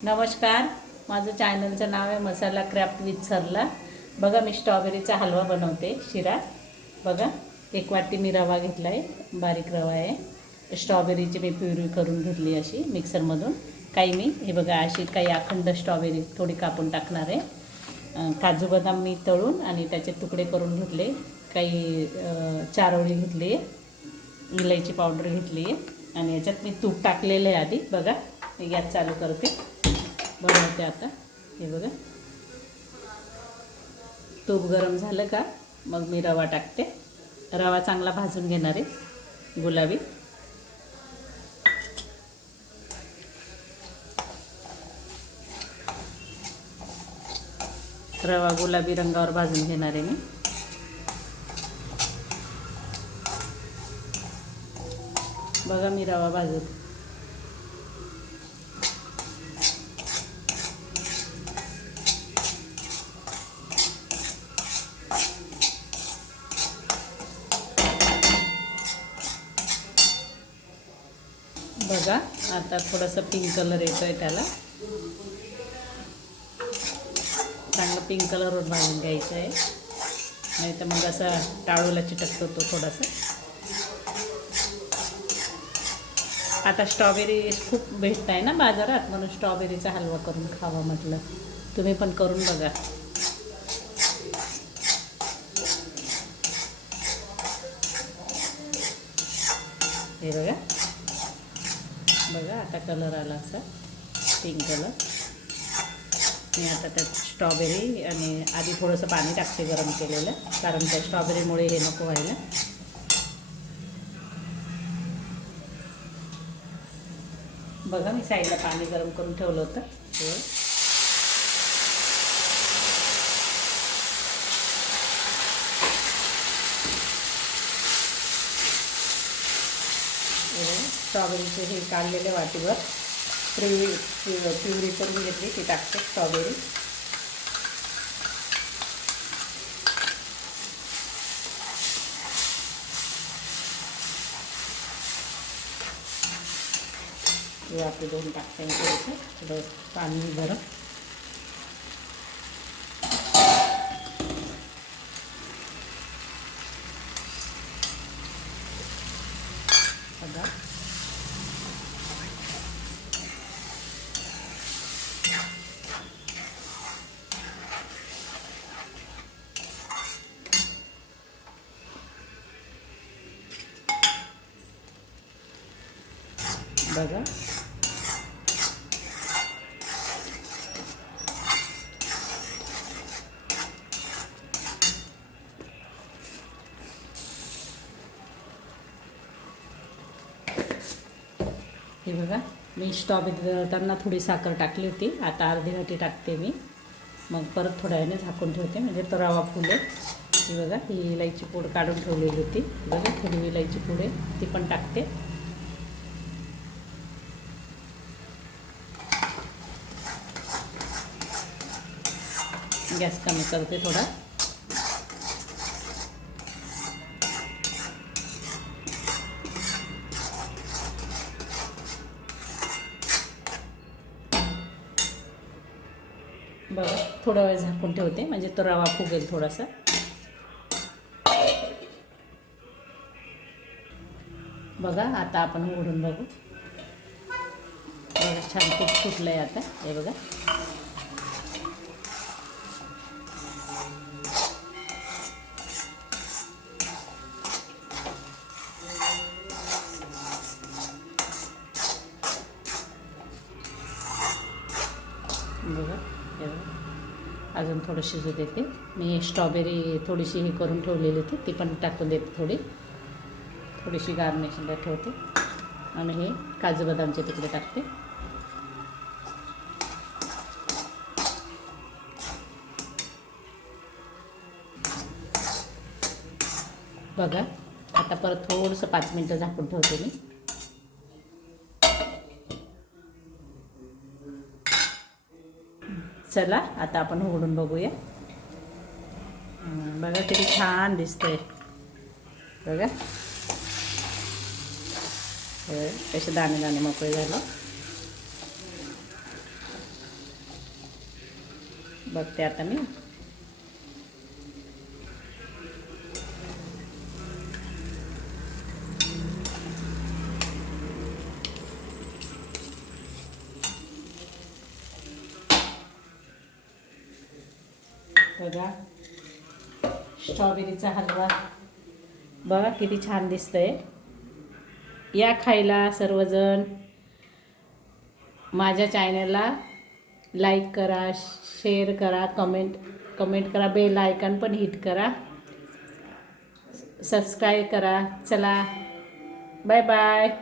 नमस्कार, माझं चॅनलचं नाव आहे मसाला क्राफ्ट विथ सरला. बघा, मी स्ट्रॉबेरीचा हलवा बनवते, शिरा. बघा, 1 वाटी मी रवा घेतला आहे, बारीक रवा आहे. स्ट्रॉबेरीची मी प्युरी करून घेतली अशी मिक्सरमधून. काही मी हे बघा अशी काही अखंड स्ट्रॉबेरी थोडी कापून टाकणार आहे. काजू बदाम मी तळून आणि त्याचे तुकडे करून घेतले. काही चारोळी घेतली आहे, इलायची पावडर घेतली आहे आणि याच्यात मी तूप टाकलेलं आहे आधी. बघा, गॅस चालू करते, बनवते आता. हे बघा, तूप गरम झालं का मग मी रवा टाकते. रवा चांगला भाजून घेणार आहे, गुलाबी. रवा गुलाबी रंगावर भाजून घेणार आहे मी. बघा, मी रवा भाजत बघा, आता थोडासा पिंक कलर येतो आहे त्याला. चांगला पिंक कलरवर भाजून घ्यायचं आहे, नाही तर मग असा टाळूला चिटकतो तो थोडासा. आता स्ट्रॉबेरी खूप भेटत आहे ना बाजारात, म्हणून स्ट्रॉबेरीचा हलवा करून खावा म्हटलं. तुम्ही पण करून बघा. हे बघा, बघा आता कलर आला असा पिंक कलर. मी आता त्यात स्ट्रॉबेरी आणि आधी थोडंसं पाणी टाकते गरम केलेलं, कारण त्या स्ट्रॉबेरीमुळे हे नको व्हायला. बघा, मी साईडला पाणी गरम करून ठेवलं होतं. स्ट्रॉबेरीचे हे काढलेले वाटीवर प्युरी करून घेतली, ती टाकते स्ट्रॉबेरी. आपले 2 टाकते थोडं पाणी गरम. बघा, बघा हे बघा, मी स्ट्रॉबेरी दळताना थोडी साखर टाकली होती, आता अर्धी वाटी टाकते मी. मग परत थोड्या वेळाने झाकून ठेवते, म्हणजे तो रवा फुलेल. ही बघा, ही इलायची पूड काढून ठेवलेली होती. बघा, थोडी इलायची पूड आहे, ती पण टाकते. गॅस कमी करते थोडा. बघा, थोडा वेळ झाकून ठेवते, म्हणजे तो रवा फुगेल थोडासा. बघा, आता आपण उघडून बघू. बघा, छान खूप फुटलं आहे आता. हे बघा, बघा, हे बघा. अजून थोडं शिजू देते. मी स्ट्रॉबेरी थोडीशी हे करून ठेवलेली होती, ती पण टाकून देते. थोडीशी गार्निशिंगला ठेवते आणि हे काजू बदामचे तुकडे टाकते. बघा, आता परत थोडंसं 5 मिनटं झाकून ठेवते मी. चला, आता आपण उघडून बघूया. बघा, किती छान दिसतंय. बघा, कसे दाणे दाणे मोकळे झाले. बघते आता मी. बघा स्ट्रॉबेरीचा हलवा बघा किती छान दिसतंय. या खायला सर्वजण. माझ्या चॅनलला लाईक करा, शेअर करा, कमेंट करा, बेल आयकॉन पण हिट करा, सबस्क्राईब करा. चला बाय बाय.